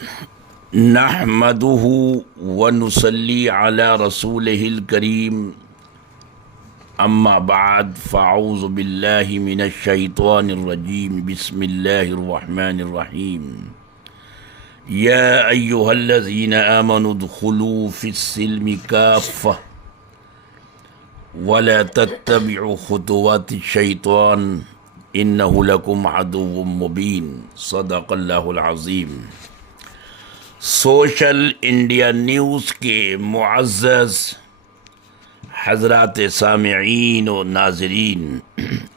نحمده ونصلي على رسوله الكريم اما بعد فاعوذ بالله من الشيطان الرجيم بسم الله الرحمن الرحيم يا ايها الذين آمنوا ادخلوا في السلم كافة ولا تتبعوا خطوات الشيطان انه لكم عدو مبين صدق اللہ العظیم۔ سوشل انڈیا نیوز کے معزز حضرات سامعین و ناظرین،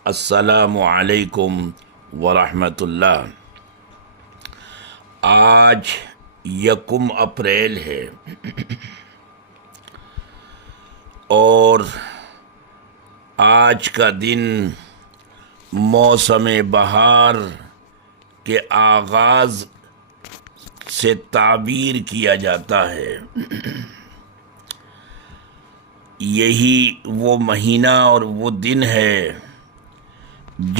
السلام علیکم ورحمۃ اللہ۔ آج 1 اپریل ہے اور آج کا دن موسم بہار کے آغاز سے تعبیر کیا جاتا ہے۔ یہی وہ مہینہ اور وہ دن ہے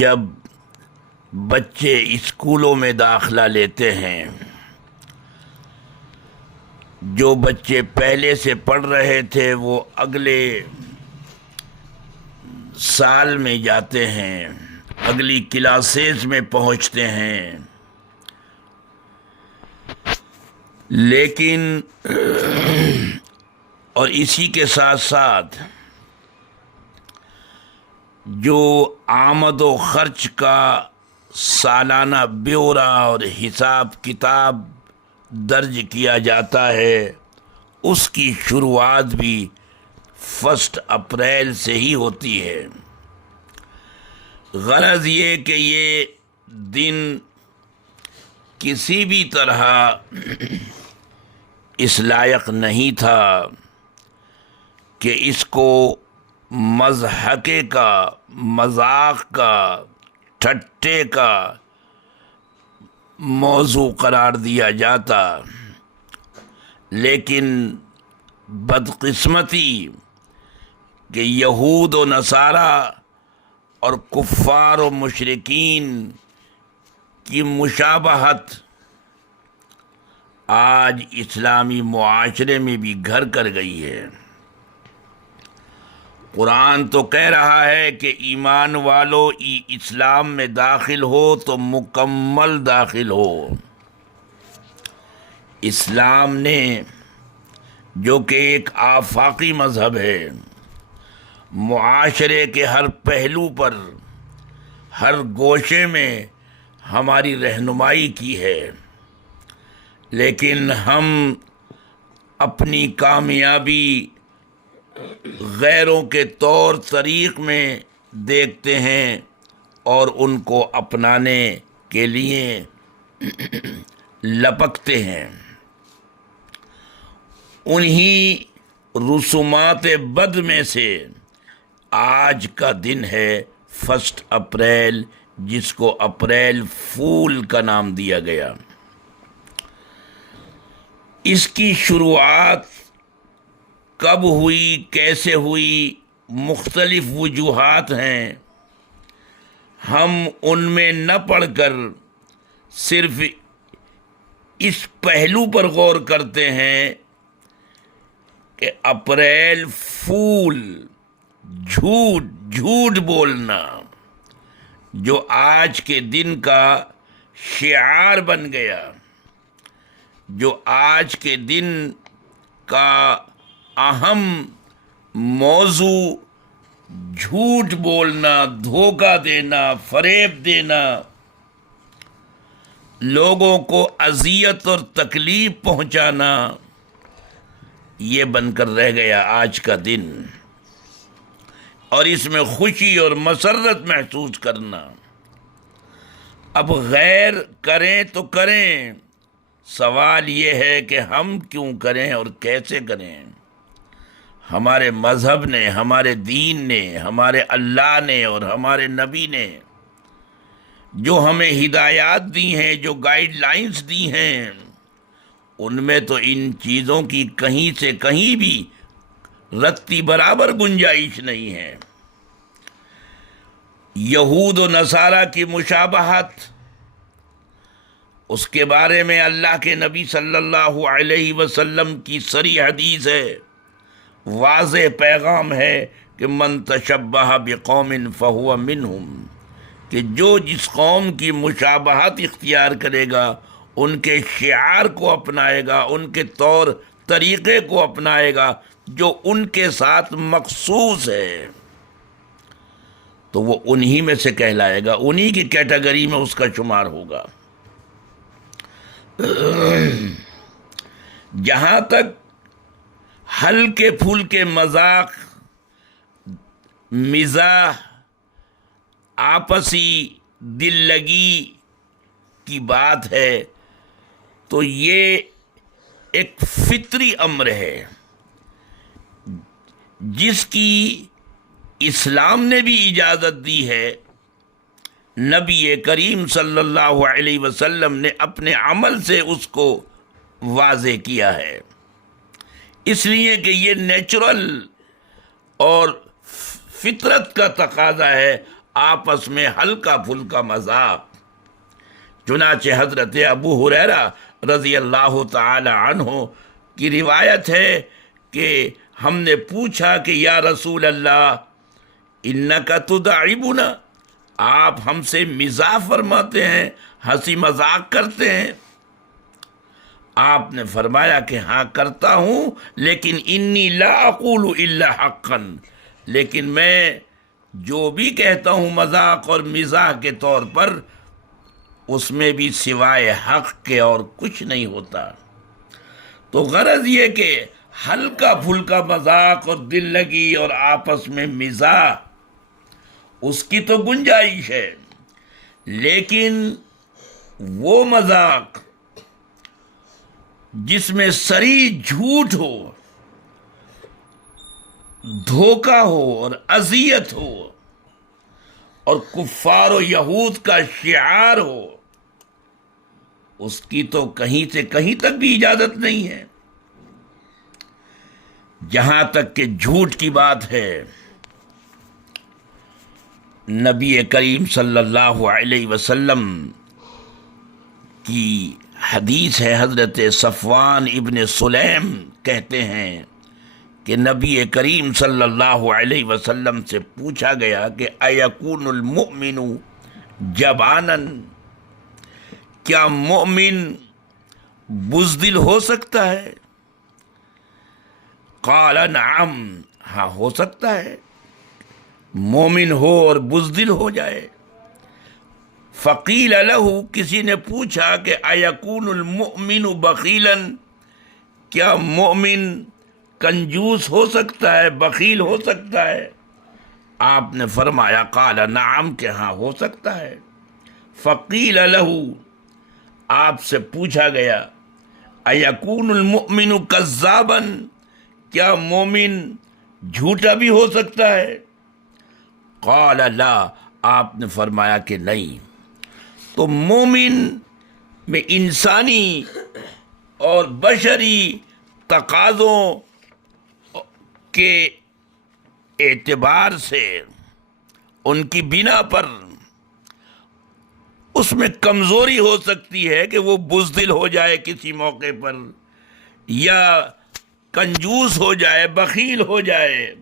جب بچے اسکولوں میں داخلہ لیتے ہیں۔ جو بچے پہلے سے پڑھ رہے تھے وہ اگلے سال میں جاتے ہیں، اگلی کلاسز میں پہنچتے ہیں، لیکن اور اسی کے ساتھ ساتھ جو آمد و خرچ کا سالانہ بیورا اور حساب کتاب درج کیا جاتا ہے، اس کی شروعات بھی 1 اپریل سے ہی ہوتی ہے۔ غرض یہ کہ یہ دن کسی بھی طرح اس لائق نہیں تھا کہ اس کو مضحکے کا، مذاق کا، ٹھٹے کا موضوع قرار دیا جاتا، لیکن بدقسمتی کہ یہود و نصارہ اور کفار و مشرکین کی مشابہت آج اسلامی معاشرے میں بھی گھر کر گئی ہے۔ قرآن تو کہہ رہا ہے کہ ایمان والو اسلام میں داخل ہو تو مکمل داخل ہو۔ اسلام نے، جو کہ ایک آفاقی مذہب ہے، معاشرے کے ہر پہلو پر، ہر گوشے میں ہماری رہنمائی کی ہے، لیکن ہم اپنی کامیابی غیروں کے طور طریق میں دیکھتے ہیں اور ان کو اپنانے کے لیے لپکتے ہیں۔ انہی رسومات بد میں سے آج کا دن ہے 1 اپریل، جس کو اپریل فول کا نام دیا گیا۔ اس کی شروعات کب ہوئی، کیسے ہوئی، مختلف وجوہات ہیں۔ ہم ان میں نہ پڑھ کر صرف اس پہلو پر غور کرتے ہیں کہ اپریل فول، جھوٹ بولنا، جو آج کے دن کا شعار بن گیا، جو آج کے دن کا اہم موضوع جھوٹ بولنا، دھوکہ دینا، فریب دینا، لوگوں کو اذیت اور تکلیف پہنچانا، یہ بن کر رہ گیا آج کا دن، اور اس میں خوشی اور مسرت محسوس کرنا۔ اب غیر کریں تو کریں، سوال یہ ہے کہ ہم کیوں کریں اور کیسے کریں؟ ہمارے مذہب نے، ہمارے دین نے، ہمارے اللہ نے اور ہمارے نبی نے جو ہمیں ہدایات دی ہیں، جو گائیڈ لائنز دی ہیں، ان میں تو ان چیزوں کی کہیں سے کہیں بھی رتی برابر گنجائش نہیں ہے۔ یہود و نصارہ کی مشابہت اس کے بارے میں اللہ کے نبی صلی اللہ علیہ وسلم کی صریح حدیث ہے، واضح پیغام ہے کہ من تشبہ بقوم فہو منہم، کہ جو جس قوم کی مشابہت اختیار کرے گا، ان کے شعار کو اپنائے گا، ان کے طور طریقے کو اپنائے گا جو ان کے ساتھ مخصوص ہے، تو وہ انہی میں سے کہلائے گا، انہی کی کیٹیگری میں اس کا شمار ہوگا۔ جہاں تک ہلکے پھلکے مذاق، مزاح، آپسی دل لگی کی بات ہے، تو یہ ایک فطری امر ہے جس کی اسلام نے بھی اجازت دی ہے، نبی کریم صلی اللہ علیہ وسلم نے اپنے عمل سے اس کو واضح کیا ہے، اس لیے کہ یہ نیچرل اور فطرت کا تقاضا ہے آپس میں ہلکا پھلکا مذاق۔ چنانچہ حضرت ابو ہریرہ رضی اللہ تعالی عنہ کی روایت ہے کہ ہم نے پوچھا کہ یا رسول اللہ انک تدعبنا، آپ ہم سے مزاح فرماتے ہیں، ہنسی مذاق کرتے ہیں؟ آپ نے فرمایا کہ ہاں کرتا ہوں، لیکن انی لا اقول الا حقا، لیکن میں جو بھی کہتا ہوں مذاق اور مزاح کے طور پر، اس میں بھی سوائے حق کے اور کچھ نہیں ہوتا۔ تو غرض یہ کہ ہلکا پھلکا مذاق اور دل لگی اور آپس میں مزاح، اس کی تو گنجائش ہے، لیکن وہ مذاق جس میں صریح جھوٹ ہو، دھوکہ ہو اور اذیت ہو، اور کفار و یہود کا شعار ہو، اس کی تو کہیں سے کہیں تک بھی اجازت نہیں ہے۔ جہاں تک کہ جھوٹ کی بات ہے، نبی کریم صلی اللہ علیہ وسلم کی حدیث ہے، حضرت صفوان ابن سلیم کہتے ہیں کہ نبی کریم صلی اللہ علیہ وسلم سے پوچھا گیا کہ ایکون المؤمن جبانا، کیا مومن بزدل ہو سکتا ہے؟ قال نعم، ہاں ہو سکتا ہے، مومن ہو اور بزدل ہو جائے۔ فقیل لہ، کسی نے پوچھا کہ ایکون المؤمن بخیلا، کیا مومن کنجوس ہو سکتا ہے، بخیل ہو سکتا ہے؟ آپ نے فرمایا قال نعم، کہ ہاں ہو سکتا ہے۔ فقیل لہ، آپ سے پوچھا گیا ایکون المؤمن کذابا، کیا مومن جھوٹا بھی ہو سکتا ہے؟ قال لا، آپ نے فرمایا کہ نہیں۔ تو مومن میں انسانی اور بشری تقاضوں کے اعتبار سے، ان کی بنا پر اس میں کمزوری ہو سکتی ہے کہ وہ بزدل ہو جائے کسی موقع پر، یا کنجوس ہو جائے، بخیل ہو جائے،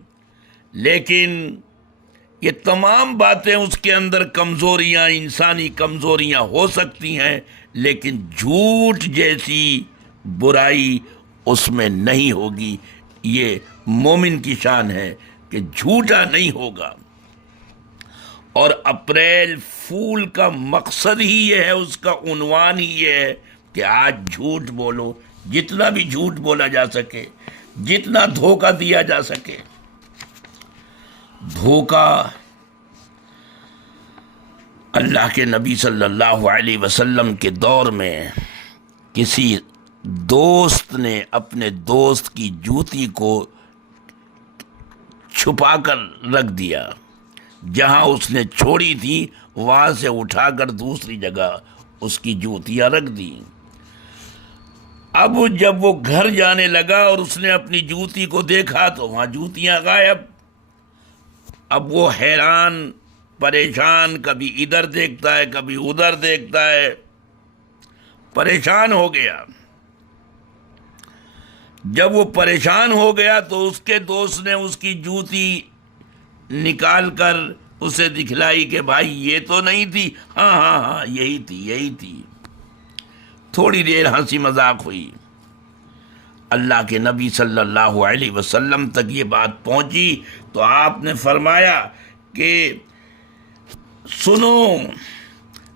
لیکن یہ تمام باتیں اس کے اندر کمزوریاں، انسانی کمزوریاں ہو سکتی ہیں، لیکن جھوٹ جیسی برائی اس میں نہیں ہوگی۔ یہ مومن کی شان ہے کہ جھوٹا نہیں ہوگا۔ اور اپریل فول کا مقصد ہی یہ ہے، اس کا عنوان ہی یہ ہے کہ آج جھوٹ بولو، جتنا بھی جھوٹ بولا جا سکے، جتنا دھوکہ دیا جا سکے۔ دھوکہ اللہ کے نبی صلی اللہ علیہ وسلم کے دور میں کسی دوست نے اپنے دوست کی جوتی کو چھپا کر رکھ دیا، جہاں اس نے چھوڑی تھی وہاں سے اٹھا کر دوسری جگہ اس کی جوتیاں رکھ دی۔ اب جب وہ گھر جانے لگا اور اس نے اپنی جوتی کو دیکھا تو وہاں جوتیاں غائب۔ اب وہ حیران پریشان، کبھی ادھر دیکھتا ہے کبھی ادھر دیکھتا ہے، پریشان ہو گیا. جب وہ پریشان ہو گیا تو اس کے دوست نے اس کی جوتی نکال کر اسے دکھلائی کہ بھائی یہ تو نہیں تھی. ہاں ہاں ہاں یہی تھی. تھوڑی دیر ہنسی مذاق ہوئی. اللہ کے نبی صلی اللہ علیہ وسلم تک یہ بات پہنچی تو آپ نے فرمایا کہ سنو،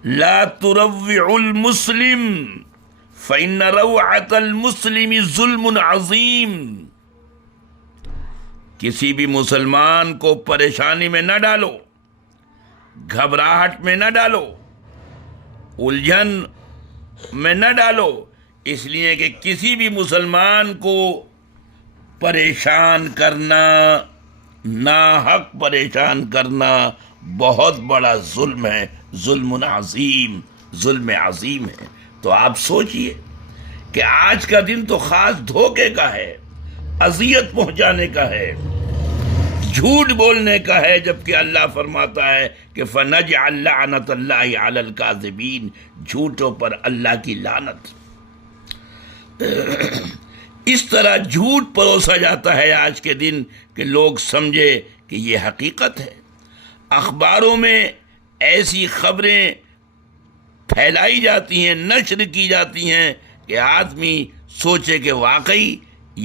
لا تروع المسلم فإن روعة المسلم ظلم عظیم. کسی بھی مسلمان کو پریشانی میں نہ ڈالو، گھبراہٹ میں نہ ڈالو، الجھن میں نہ ڈالو، اس لیے کہ کسی بھی مسلمان کو پریشان کرنا، ناحق پریشان کرنا بہت بڑا ظلم ہے، ظلم عظیم، ظلم عظیم ہے. تو آپ سوچئے کہ آج کا دن تو خاص دھوکے کا ہے، اذیت پہنچانے کا ہے، جھوٹ بولنے کا ہے، جبکہ اللہ فرماتا ہے کہ فَنَجْعَلْ لَعْنَةَ اللَّهِ عَلَى الْكَاذِبِينَ، جھوٹوں پر اللہ کی لعنت. اس طرح جھوٹ پروسا جاتا ہے آج کے دن کہ لوگ سمجھے کہ یہ حقیقت ہے. اخباروں میں ایسی خبریں پھیلائی جاتی ہیں، نشر کی جاتی ہیں کہ آدمی سوچے کہ واقعی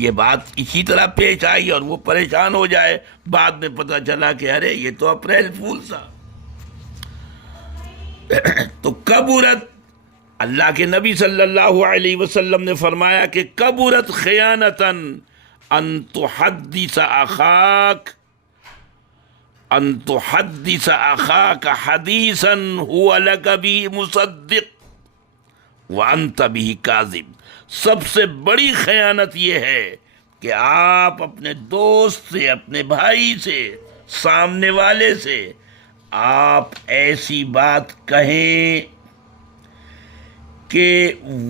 یہ بات اسی طرح پیش آئی اور وہ پریشان ہو جائے. بعد میں پتہ چلا کہ ارے یہ تو اپریل پھول تھا. تو کبرت، اللہ کے نبی صلی اللہ علیہ وسلم نے فرمایا کہ کبرت خیانتاً ان تحدث اخاک حدیثا هو لک به مصدق وانت به کاذب. سب سے بڑی خیانت یہ ہے کہ آپ اپنے دوست سے، اپنے بھائی سے، سامنے والے سے آپ ایسی بات کہیں کہ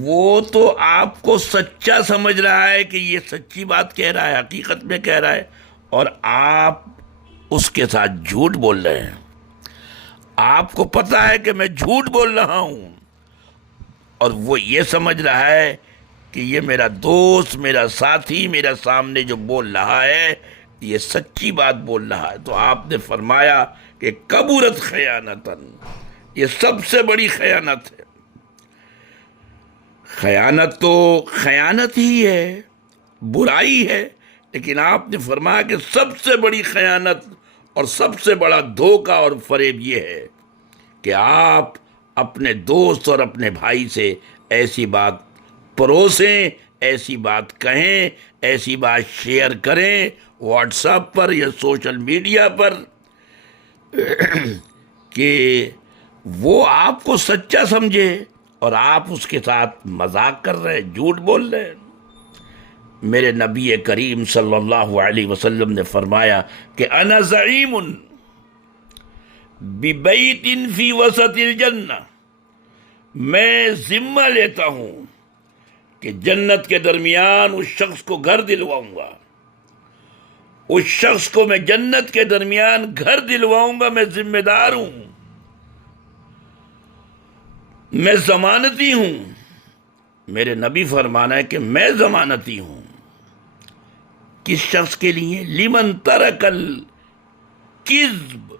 وہ تو آپ کو سچا سمجھ رہا ہے کہ یہ سچی بات کہہ رہا ہے، حقیقت میں کہہ رہا ہے، اور آپ اس کے ساتھ جھوٹ بول رہے ہیں. آپ کو پتہ ہے کہ میں جھوٹ بول رہا ہوں اور وہ یہ سمجھ رہا ہے کہ یہ میرا دوست، میرا ساتھی، میرا سامنے جو بول رہا ہے یہ سچی بات بول رہا ہے. تو آپ نے فرمایا کہ کبرت خیانتاً، یہ سب سے بڑی خیانت ہے. خیانت تو خیانت ہی ہے، برائی ہے، لیکن آپ نے فرمایا کہ سب سے بڑی خیانت اور سب سے بڑا دھوکہ اور فریب یہ ہے کہ آپ اپنے دوست اور اپنے بھائی سے ایسی بات پروسیں، ایسی بات کہیں، ایسی بات شیئر کریں واٹس ایپ پر یا سوشل میڈیا پر کہ وہ آپ کو سچا سمجھے اور آپ اس کے ساتھ مذاق کر رہے ہیں، جھوٹ بول رہے ہیں. میرے نبی کریم صلی اللہ علیہ وسلم نے فرمایا کہ انا زعیم ببیت فی وسط الجنہ، میں ذمہ لیتا ہوں کہ جنت کے درمیان اس شخص کو گھر دلواؤں گا، اس شخص کو میں جنت کے درمیان گھر دلواؤں گا، میں ذمہ دار ہوں، میں ضمانتی ہوں. میرے نبی فرمانا ہے کہ میں ضمانتی ہوں. کس شخص کے لیے؟ لمن ترک الکذب،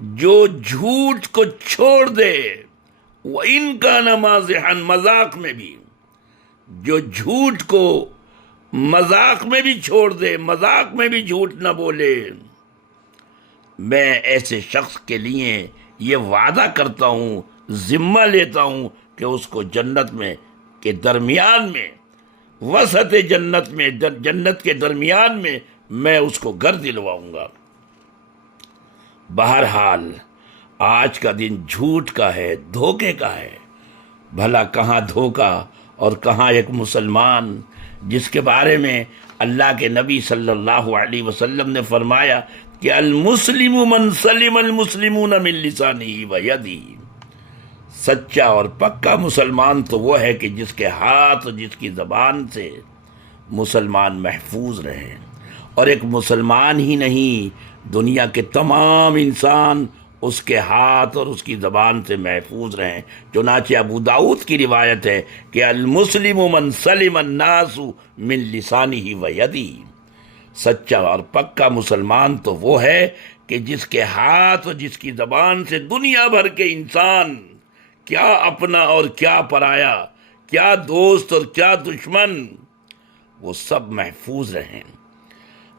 جو جھوٹ کو چھوڑ دے، وَإِن كَانَ مَازِحًا، مذاق میں بھی، جو جھوٹ کو مذاق میں بھی چھوڑ دے، مذاق میں بھی جھوٹ نہ بولے. میں ایسے شخص کے لیے یہ وعدہ کرتا ہوں، ذمہ لیتا ہوں کہ اس کو جنت میں کے درمیان میں، وسط جنت میں، جنت کے درمیان میں اس کو گھر دلواؤں گا. بہرحال آج کا دن جھوٹ کا ہے، دھوکے کا ہے. بھلا کہاں دھوکا اور کہاں ایک مسلمان جس کے بارے میں اللہ کے نبی صلی اللہ علیہ وسلم نے فرمایا کہ المسلم من سلم المسلمون من لسانہ و یدہ. سچا اور پکا مسلمان تو وہ ہے کہ جس کے ہاتھ اور جس کی زبان سے مسلمان محفوظ رہے. اور ایک مسلمان ہی نہیں، دنیا کے تمام انسان اس کے ہاتھ اور اس کی زبان سے محفوظ رہیں۔ چنانچہ ابو داؤد کی روایت ہے کہ المسلم من سلم الناس من لسانہ و یدہ، سچا اور پکا مسلمان تو وہ ہے کہ جس کے ہاتھ اور جس کی زبان سے دنیا بھر کے انسان، کیا اپنا اور کیا پرایا، کیا دوست اور کیا دشمن، وہ سب محفوظ رہیں۔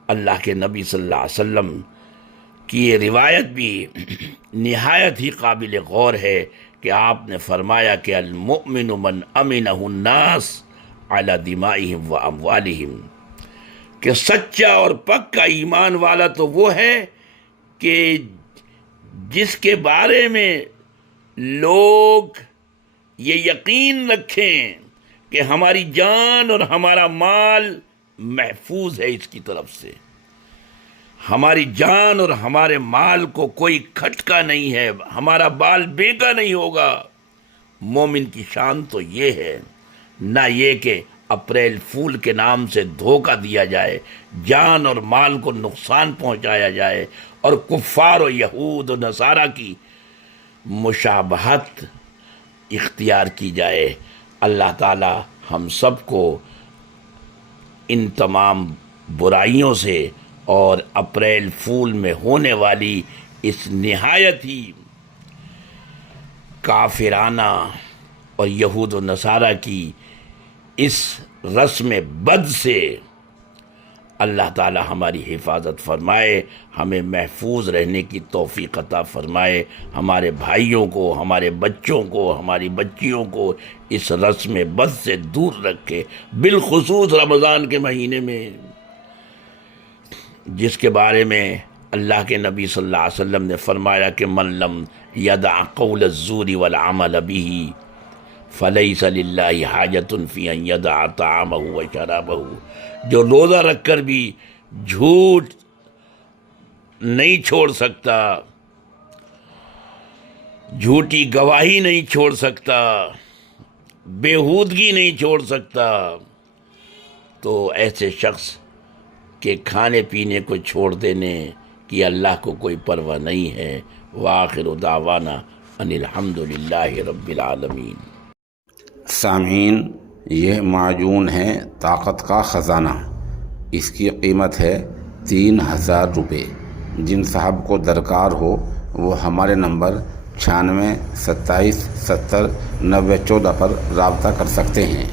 اللہ کے نبی صلی اللہ علیہ وسلم کی یہ روایت بھی نہایت ہی قابل غور ہے کہ آپ نے فرمایا کہ المؤمن من امنہ الناس علی دمائہم و اموالہم، کہ سچا اور پکا ایمان والا تو وہ ہے کہ جس کے بارے میں لوگ یہ یقین رکھیں کہ ہماری جان اور ہمارا مال محفوظ ہے اس کی طرف سے، ہماری جان اور ہمارے مال کو کوئی کھٹکا نہیں ہے، ہمارا بال بیکا نہیں ہوگا۔ مومن کی شان تو یہ ہے، نہ یہ کہ اپریل فول کے نام سے دھوکہ دیا جائے، جان اور مال کو نقصان پہنچایا جائے اور کفار و یہود و نصارہ کی مشابہت اختیار کی جائے۔ اللہ تعالی ہم سب کو ان تمام برائیوں سے اور اپریل فول میں ہونے والی اس نہایت ہی کافرانہ اور یہود و نصارہ کی اس رسم بد سے اللہ تعالی ہماری حفاظت فرمائے، ہمیں محفوظ رہنے کی توفیق عطا فرمائے، ہمارے بھائیوں کو، ہمارے بچوں کو، ہماری بچیوں کو اس رسم بد سے دور رکھے، بالخصوص رمضان کے مہینے میں، جس کے بارے میں اللہ کے نبی صلی اللہ علیہ وسلم نے فرمایا کہ من لم یدع قول الزور والعمل به فلیس للہ حاجۃ فی ان یدع طعامہ و شرابہ، جو روزہ رکھ کر بھی جھوٹ نہیں چھوڑ سکتا، جھوٹی گواہی نہیں چھوڑ سکتا، بیہودگی نہیں چھوڑ سکتا، تو ایسے شخص کے کھانے پینے کو چھوڑ دینے کی اللہ کو کوئی پرواہ نہیں ہے۔ وآخر دعوانا ان الحمد للہ رب العالمین۔ سامعین، یہ معجون ہے طاقت کا خزانہ، اس کی قیمت ہے 3000 روپے۔ جن صاحب کو درکار ہو وہ ہمارے نمبر 96 27 70 90 14 پر رابطہ کر سکتے ہیں۔